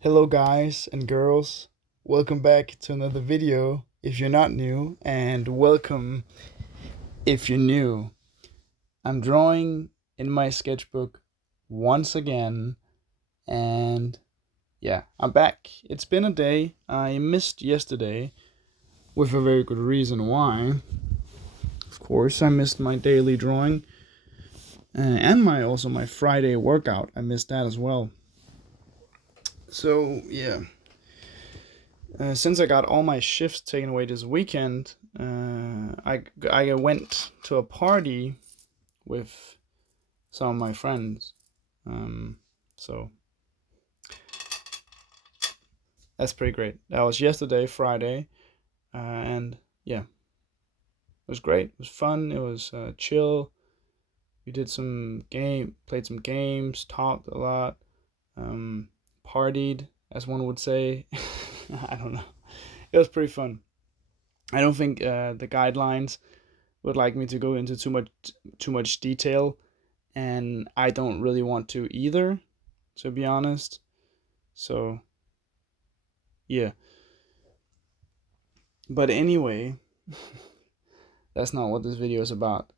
Hello guys and girls, welcome back to another video if you're not new, and welcome if you're new. I'm drawing in my sketchbook once again, and yeah, I'm back. It's been a day. I missed yesterday with a very good reason why. Of course, I missed my daily drawing and my Friday workout. I missed that as well. So yeah, since I got all my shifts taken away this weekend, I went to a party with some of my friends. So that's pretty great. That was yesterday, Friday, and yeah, it was great. It was fun. It was chill. We did played some games, talked a lot, um, partied, as one would say. I don't know. It was pretty fun. I don't think the guidelines would like me to go into too much detail, and I don't really want to either, to be honest. So yeah. But anyway, that's not what this video is about.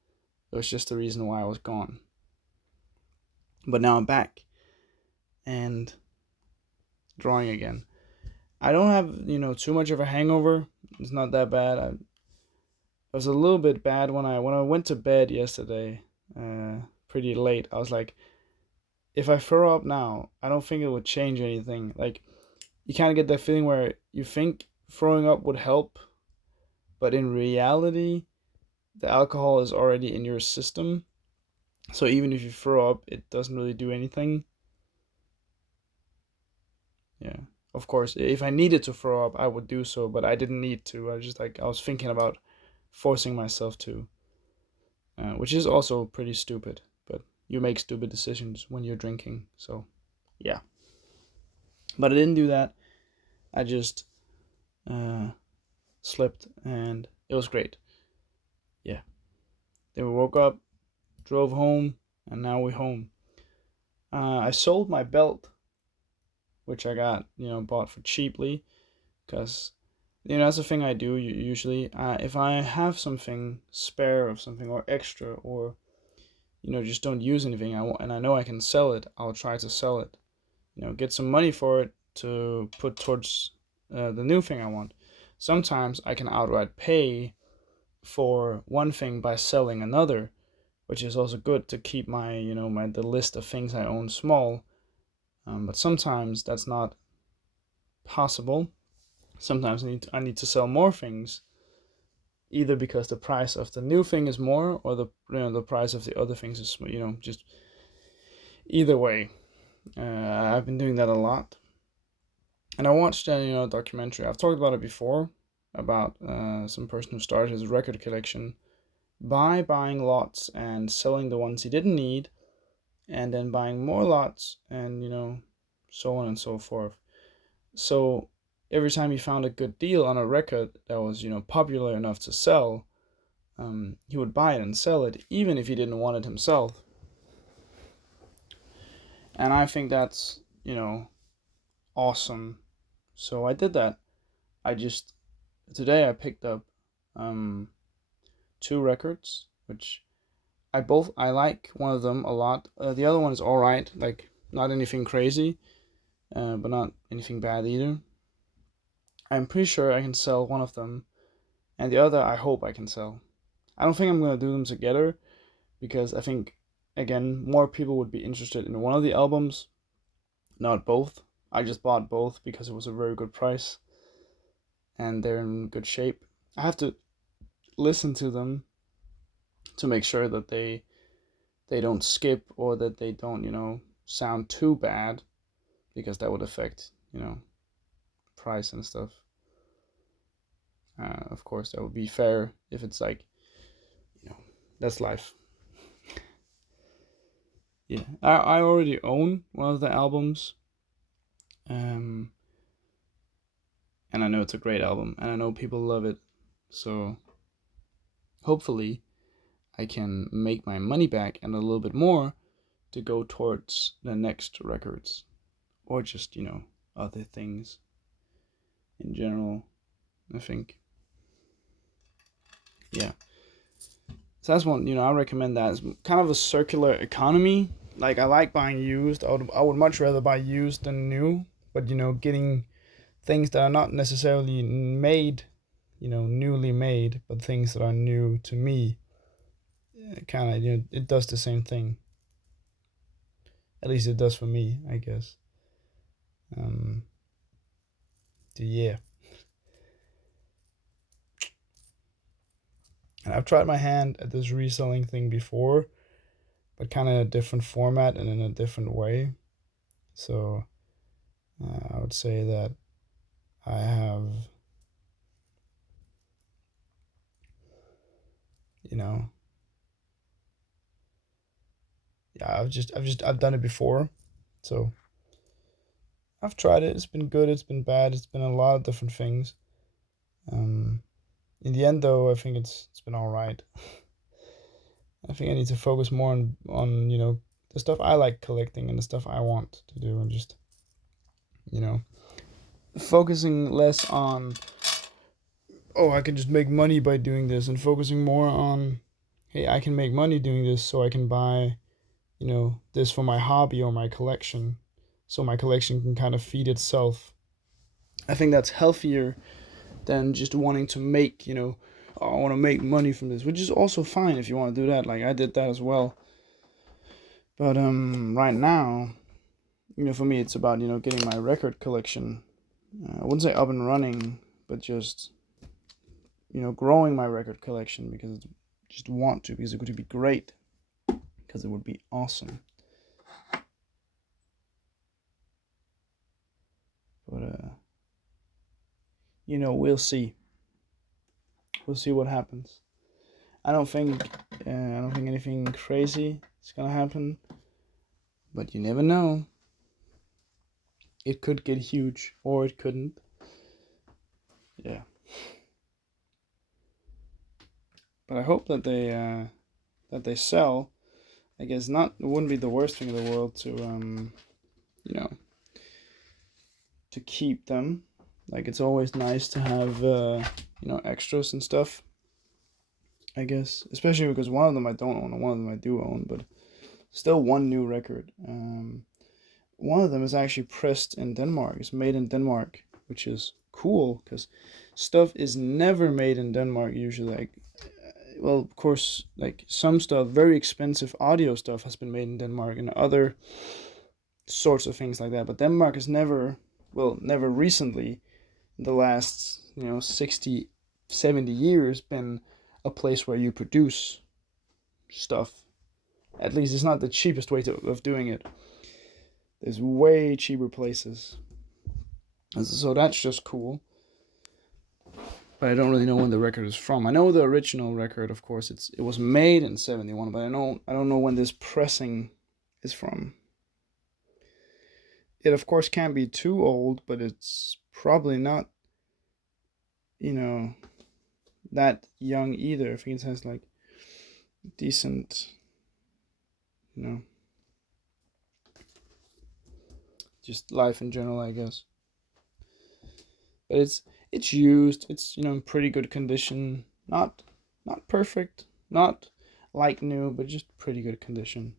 It was just the reason why I was gone. But now I'm back and drawing again. I don't have, too much of a hangover. It's not that bad. I was a little bit bad when I went to bed yesterday, pretty late. I was like, if I throw up now, I don't think it would change anything. Like, you kind of get that feeling where you think throwing up would help, but in reality, the alcohol is already in your system. So even if you throw up, it doesn't really do anything. Yeah. Of course, if I needed to throw up, I would do so, but I didn't need to. I was thinking about forcing myself to, which is also pretty stupid. But you make stupid decisions when you're drinking, so yeah. But I didn't do that. I just slept, and it was great. Yeah. Then we woke up, drove home, and now we're home. I sold my belt, which I got, bought for cheaply, because, that's the thing I do usually. If I have something spare of something or extra, or, just don't use anything, and I know I can sell it, I'll try to sell it. Get some money for it to put towards the new thing I want. Sometimes I can outright pay for one thing by selling another, which is also good to keep the list of things I own small. But sometimes that's not possible. Sometimes I need to sell more things, either because the price of the new thing is more, or the price of the other things is, just either way. I've been doing that a lot, and I watched a documentary. I've talked about it before, about some person who started his record collection by buying lots and selling the ones he didn't need, and then buying more lots, and so on and so forth. So every time he found a good deal on a record that was popular enough to sell, he would buy it and sell it, even if he didn't want it himself. And I think that's awesome. So I did that. I just Today I picked up two records, which I like one of them a lot. The other one is all right, like not anything crazy, but not anything bad either. I'm pretty sure I can sell one of them, and the other I hope I can sell. I don't think I'm gonna do them together, because I think, again, more people would be interested in one of the albums, not both. I just bought both because it was a very good price and they're in good shape. I have to listen to them to make sure that they don't skip, or that they don't sound too bad, because that would affect price and stuff. Of course, that would be fair if it's like, you know that's life. Yeah, I already own one of the albums, um, and I know it's a great album, and I know people love it. So hopefully, I can make my money back and a little bit more to go towards the next records, or just other things in general, I think. Yeah. So that's one, I recommend that. It's kind of a circular economy. Like, I like buying used. I would much rather buy used than new. But, getting things that are not necessarily made, newly made, but things that are new to me, kind of, it does the same thing. At least it does for me, I guess. Um, yeah. And I've tried my hand at this reselling thing before, but kind of in a different format and in a different way. So I would say that I have, you know, yeah, I've done it before. So I've tried it. It's been good. It's been bad. It's been a lot of different things. Um, in the end, though, I think it's been all right. I think I need to focus more on the stuff I like collecting and the stuff I want to do, and just you know focusing less on, oh, I can just make money by doing this, and focusing more on, hey, I can make money doing this, so I can buy this for my hobby or my collection, so my collection can kind of feed itself. I think that's healthier than just wanting to make, oh, I want to make money from this, which is also fine if you want to do that. Like, I did that as well. But right now, for me, it's about getting my record collection. I wouldn't say up and running, but just growing my record collection, because I just want to, because it would be great, because it would be awesome. But we'll see. We'll see what happens. I don't think anything crazy is gonna happen, but you never know. It could get huge, or it couldn't. Yeah. But I hope that they sell. I guess not. It wouldn't be the worst thing in the world to to keep them. Like, it's always nice to have extras and stuff, I guess, especially because one of them I don't own and one of them I do own, but still one new record. One of them is actually pressed in Denmark. It's made in Denmark, which is cool, because stuff is never made in Denmark usually. Like, well, of course, like some stuff, very expensive audio stuff, has been made in Denmark, and other sorts of things like that. But Denmark has never recently, in the last 60, 70 years, been a place where you produce stuff. At least it's not the cheapest way of doing it. There's way cheaper places. So that's just cool. But I don't really know when the record is from. I know the original record, of course, it was made in 71, but I don't know when this pressing is from. It, of course, can't be too old, but it's probably not, that young either. I think it has like decent, just life in general, I guess. But it's used. It's in pretty good condition. Not perfect. Not like new, but just pretty good condition.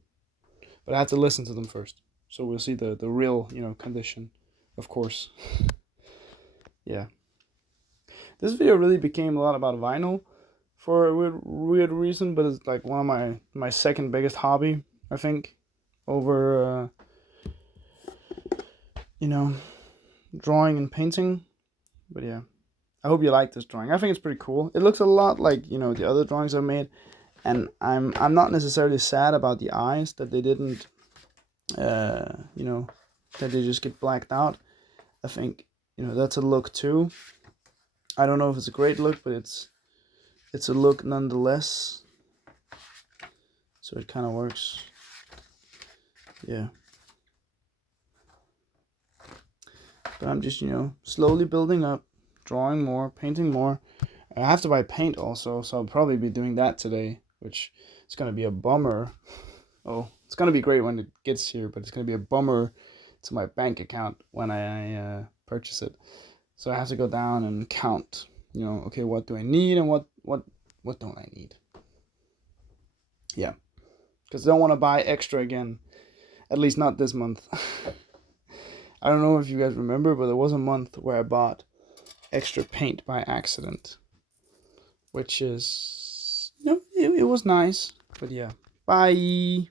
But I have to listen to them first, so we'll see the real condition, of course. Yeah. This video really became a lot about vinyl for a weird reason, but it's like one of my second biggest hobby, I think, over drawing and painting. But yeah, I hope you like this drawing. I think it's pretty cool. It looks a lot like the other drawings I made, and I'm not necessarily sad about the eyes, that they didn't that they just get blacked out. I think that's a look too. I don't know if it's a great look, but it's a look nonetheless. So it kind of works. Yeah. But I'm just slowly building up, drawing more, painting more. I have to buy paint also, so I'll probably be doing that today, which is gonna be a bummer. Oh, it's gonna be great when it gets here, but it's gonna be a bummer to my bank account when I purchase it. So I have to go down and count. Okay, what do I need and what don't I need? Yeah, because I don't want to buy extra again. At least not this month. I don't know if you guys remember, but there was a month where I bought extra paint by accident, which is, it was nice. But yeah, bye.